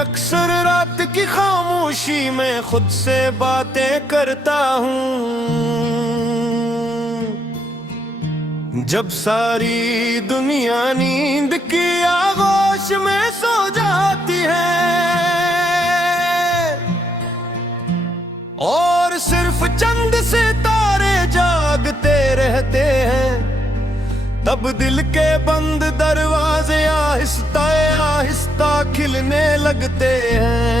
अक्सर रात की खामोशी में खुद से बातें करता हूँ। जब सारी दुनिया नींद की आगोश में सो जाती है और सिर्फ चंद सितारे जागते रहते हैं, तब दिल के बंद दरवाजे आहिस्ता आहिस्ता खिलने लगते हैं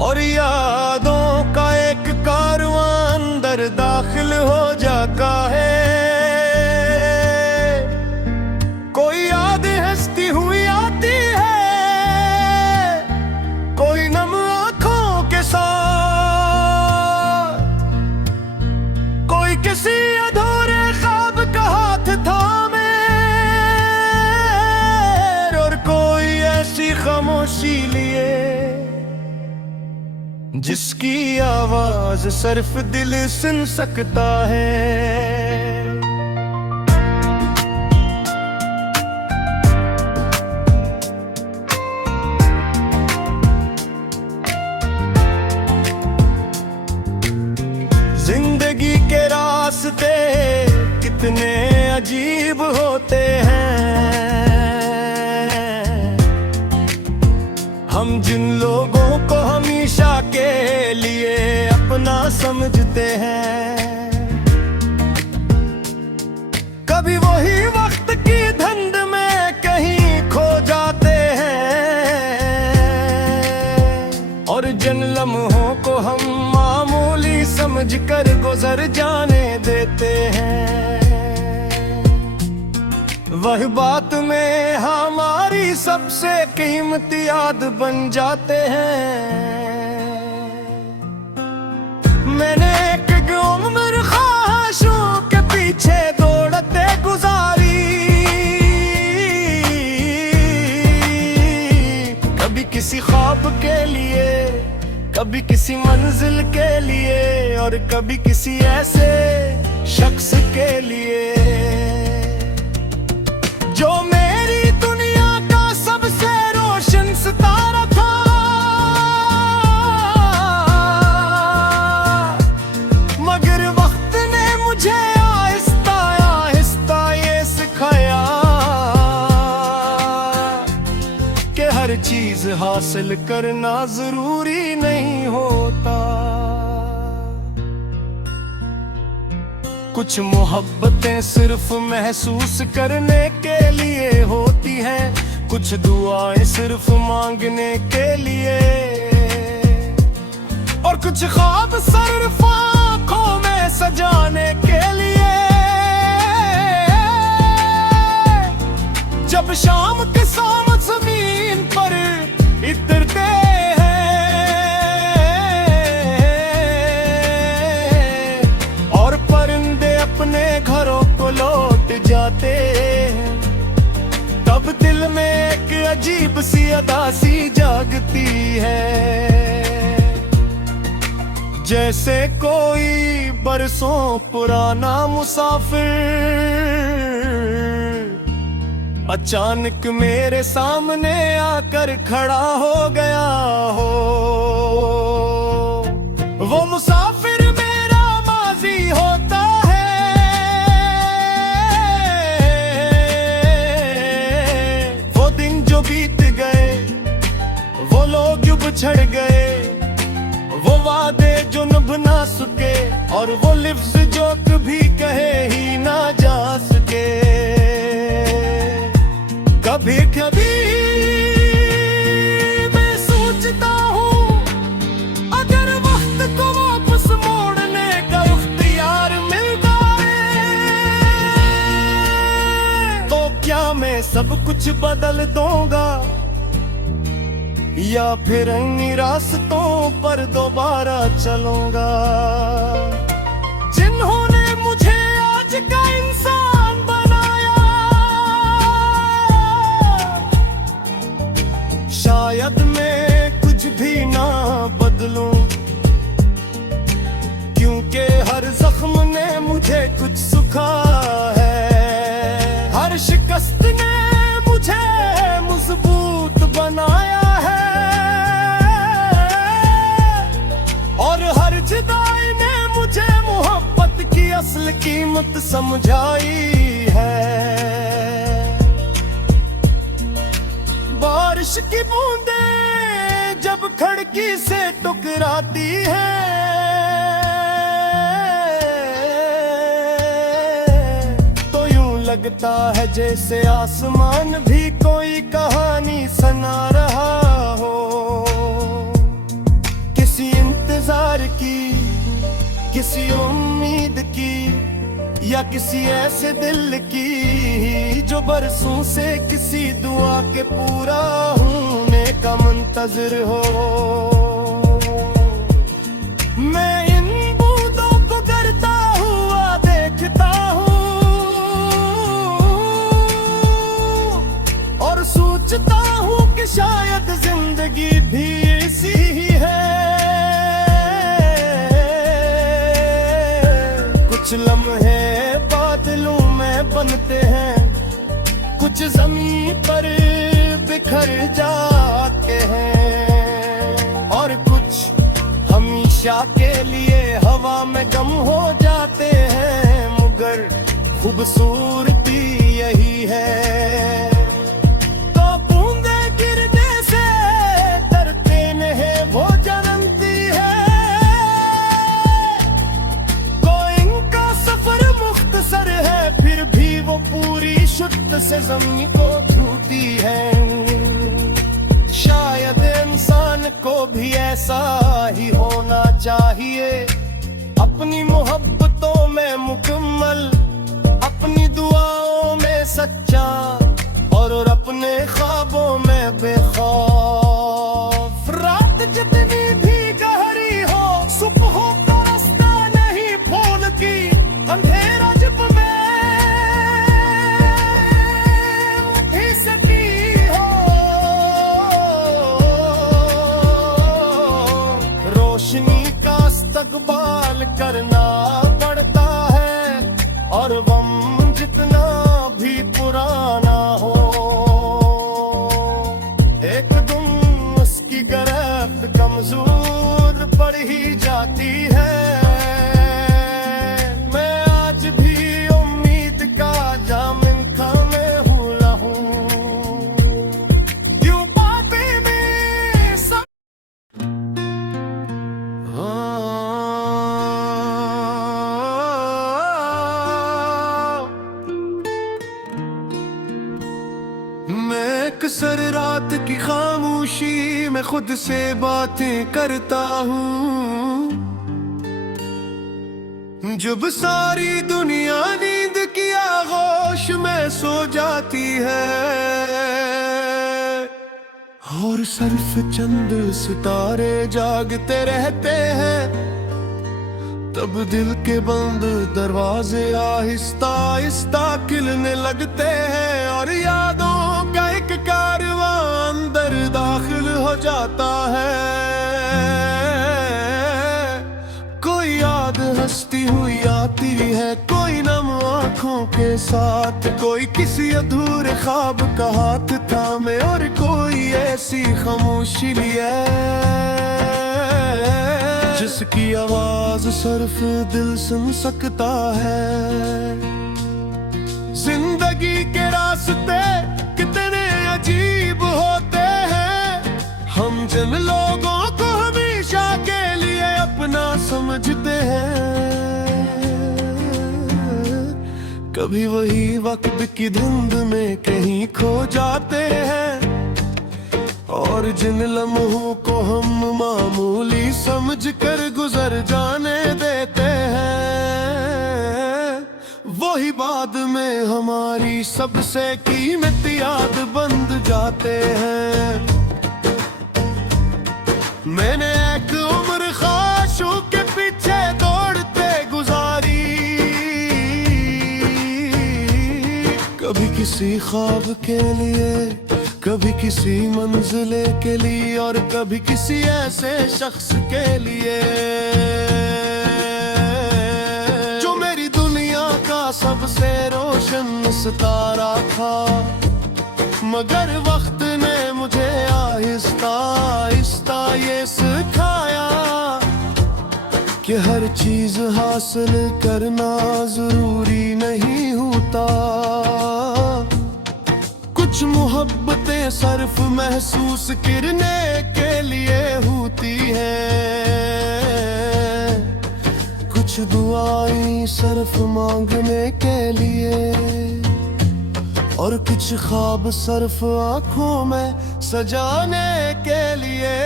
और यादों का एक कारवां अंदर दाखिल हो जाता है। कोई याद हंसती हुई आती है, कोई नम आंखों के साथ, कोई किसी अधूरे ख्वाब का हाथ थामे और कोई ऐसी खामोशी लिए जिसकी आवाज सिर्फ दिल सुन सकता है। जिंदगी के रास्ते कितने अजीब होते हैं, हम जिन लोगों को हमेशा के लिए अपना समझते हैं, कभी वही वक्त की धुंध में कहीं खो जाते हैं और जिन लम्हों को हम मामूली समझकर गुजर जाने देते हैं, वह बात में हमारी सबसे कीमती याद बन जाते हैं। मैंने एक उम्र ख्वाहिशों के पीछे दौड़ते गुजारी, कभी किसी ख्वाब के लिए, कभी किसी मंजिल के लिए और कभी किसी ऐसे शख्स के लिए जो मेरी दुनिया का सबसे रोशन सितारा था। मगर वक्त ने मुझे आहिस्ता आहिस्ता ये सिखाया कि हर चीज हासिल करना जरूरी नहीं होता। कुछ मोहब्बतें सिर्फ महसूस करने के लिए होती हैं, कुछ दुआएं सिर्फ मांगने के लिए और कुछ ख्वाब सिर्फ आंखों में सजाने के लिए। जब शाम के शाम जमीन पर इतरते अपने घरों को लौट जाते हैं, तब दिल में एक अजीब सी अदासी जागती है, जैसे कोई बरसों पुराना मुसाफिर अचानक मेरे सामने आकर खड़ा हो गया हो। वो मुसाफिर मेरा माजी होता, बीत गए वो लोग जो बिछड़ गए, वो वादे जो निभ ना सके और वो लिफ्ज़ जो कभी कहे ही ना जा सके। कभी कभी मैं सोचता हूँ अगर वक्त को वापस मोड़ने का इख्तियार मिलता है तो क्या मैं सब कुछ बदल दूंगा या फिर अन्य रास्तों पर दोबारा चलूंगा। जिन्होंने मुझे आज का इंसान बनाया, शायद मैं कुछ भी ना बदलूं, क्योंकि हर जख्म ने मुझे कुछ सिखाया है, हर शिकस्त ने मुझे समझाई है। बारिश की बूंदें जब खिड़की से टकराती है, तो यूं लगता है जैसे आसमान भी कोई कहानी सुना रहा हो। किसी इंतजार की, किसी उम्मीद की, या किसी ऐसे दिल की जो बरसों से किसी दुआ के पूरा होने का मुंतज़िर हो। मैं इन बूंदों को गिरता हुआ देखता हूँ और सोचता हूँ कि शायद जिंदगी भी ऐसी ही है। कुछ लम्हे बादलों में बनते हैं, कुछ जमीन पर बिखर जाते हैं, और कुछ हमेशा के लिए हवा में गम हो जाते हैं। मगर खूबसूरती यही है। तो बूंदे गिरने से डरते नहीं, वो जानती है। सर है फिर भी वो पूरी शुद्ध से जमीन को छूती है। शायद इंसान को भी ऐसा ही होना चाहिए, अपनी मोहब्बतों में मुकम्मल, अपनी दुआओं में सच्चा, और अपने ख्वाबों में बेखौफ। रात जितनी भी गहरी हो, सुबह का रास्ता नहीं भूलती। अंधेरा रोशनी का इस्तकबाल करना पड़ता है, और गम जितना भी पुराना हो, एक दिन उसकी गिरफ्त कमजोर पड़ ही जाती है। मैं आज भी उम्मीद का जामिन थामे हुआ हूँ। क्यों बातें में सब मैं अक्सर रात की खामोशी में खुद से बातें करता हूँ। जब सारी दुनिया नींद की आगोश में सो जाती है, और सिर्फ चंद सितारे जागते रहते हैं, तब दिल के बंद दरवाजे आहिस्ता आहिस्ता खिलने लगते हैं, और यादों का एक कारवां अंदर दाखिल हो जाता है। कोई याद हंसती हुई आती है, कोई नम आँखों के साथ, कोई किसी अधूरे ख्वाब का हाथ थामे, और कोई ऐसी खामोशी लिए जिसकी आवाज सिर्फ दिल सुन सकता है। जिंदगी के रास्ते कितने अजीब होते हैं, हम जिन लोगों को हमेशा के लिए अपना समझते हैं, कभी वही वक्त की धुंध में कहीं खो जाते हैं, और जिन लम्हों को हम मामूली समझकर गुजर जाने देते हैं, वही बाद में हमारी सबसे कीमती याद बन जाते हैं। मैंने एक उम्र ख्वाहिशों के पीछे दौड़ते गुजारी, कभी किसी ख्वाब के लिए, कभी किसी मंजिले के लिए, और कभी किसी ऐसे शख्स के लिए जो मेरी दुनिया का सबसे रोशन सितारा था। मगर वक्त ने मुझे आहिस्ता आहिस्ता ये सिखाया कि हर चीज हासिल करना जरूरी नहीं होता। कुछ मोहब्बतें सिर्फ महसूस करने के लिए होती हैं, कुछ दुआएं सिर्फ मांगने के लिए, और कुछ ख्वाब सिर्फ आंखों में सजाने के लिए।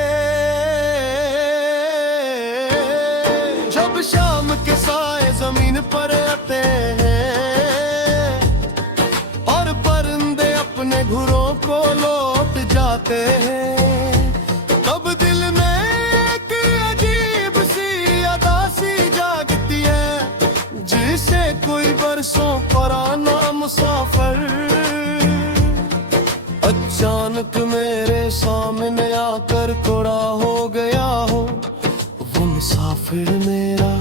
जब शाम के साए जमीन पर आते हैं और परिंदे अपने घरों को लौट जाते हैं, तब दिल में एक अजीब सी अदासी जागती है, जिसे कोई बरसों पुराना मुसाफिर अचानक मेरे सामने आकर खड़ा हो गया हो। वो मुसाफिर मेरा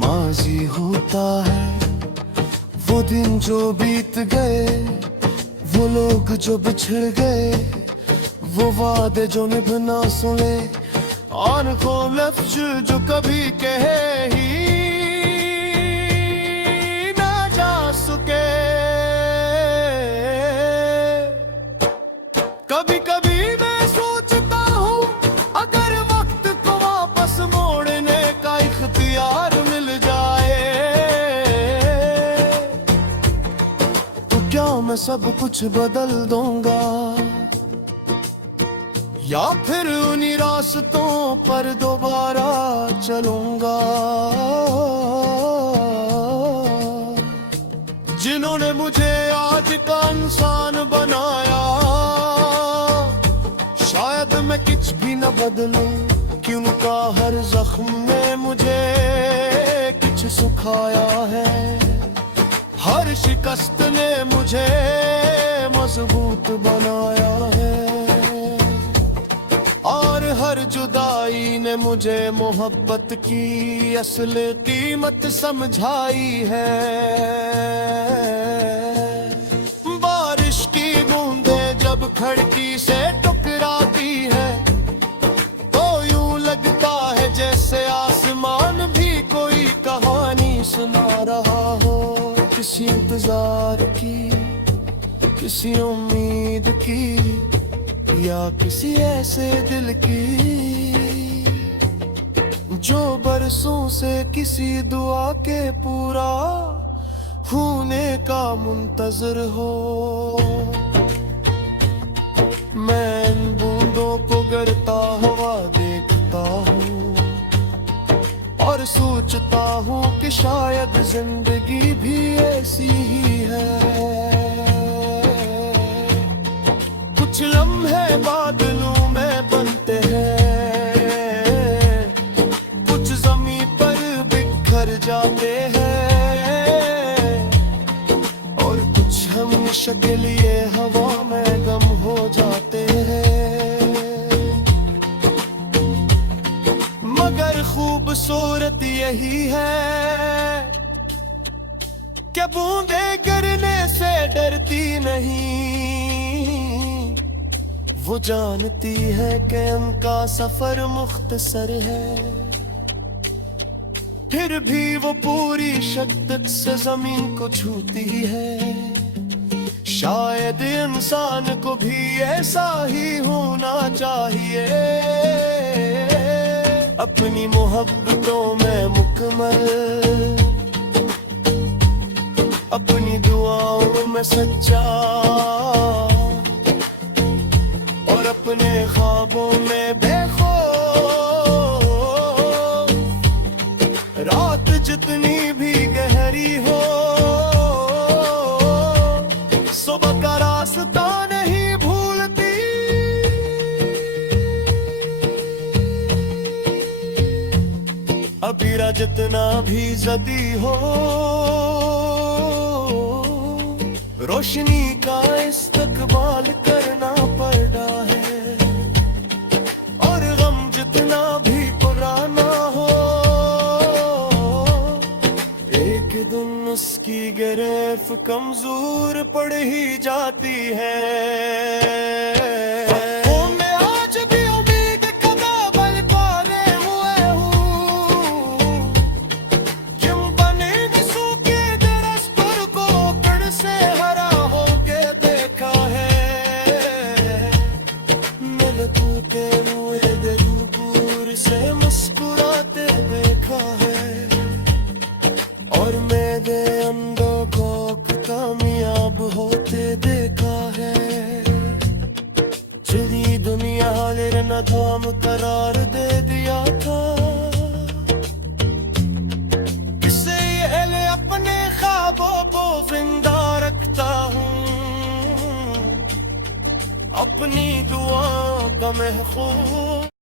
माजी होता है, वो दिन जो बीत गए, वो लोग जो बिछड़ गए, वो वादे जो निभ ना सुने, आंखों लफ्ज जो कभी कहे ही ना जा सके। कभी कभी मैं सोचता हूँ, अगर वक्त को वापस मोड़ने का इख्तियार मिल जाए, तो क्या मैं सब कुछ बदल दूंगा, या फिर उन्हीं रास्तों पर दोबारा चलूंगा जिन्होंने मुझे आज का इंसान बनाया। शायद मैं कुछ भी न बदलूं, क्योंकि हर जख्म ने मुझे कुछ सुखाया है, हर शिकस्त ने मुझे मजबूत बनाया है, और हर जुदाई ने मुझे मोहब्बत की असल कीमत समझाई है। बारिश की बूंदें जब खिड़की से टकराती है, तो यूं लगता है जैसे आसमान भी कोई कहानी सुना रहा हो, किसी इंतजार की, किसी उम्मीद की, या किसी ऐसे दिल की जो बरसों से किसी दुआ के पूरा होने का मुंतजर हो। मैं इन बूंदों को गिरता हुआ देखता हूँ और सोचता हूँ कि शायद जिंदगी भी ऐसी ही है। कुछ लम्हे बादलों में बनते हैं, कुछ जमीन पर बिखर जाते हैं, और कुछ हमेशा के लिए हवा में गम हो जाते हैं। मगर खूबसूरत यही है कि बूंदें गिरने से डरती नहीं, वो जानती है कि उनका सफर मुख्तसर है, फिर भी वो पूरी शिद्दत से जमीन को छूती है। शायद इंसान को भी ऐसा ही होना चाहिए, अपनी मोहब्बतों में मुकम्मल, अपनी दुआओं में सच्चा, और अपने ख्वाबों में बेखौफ। रात जितनी भी गहरी हो, सुबह का रास्ता नहीं भूलती। अबीरा जितना भी जदी हो, रोशनी का इस्तकबाल करना पड़ता है, और गम जितना भी पुराना हो, एक दिन उसकी गिरफ्त कमजोर पड़ ही जाती है। मैं आज भी उम्मीद का बादल पाले हुए हूँ, अपना धाम करार दे दिया था। किसे ये अपने ख्वाबों को जिंदा रखता हूँ, अपनी दुआओं का महफूज।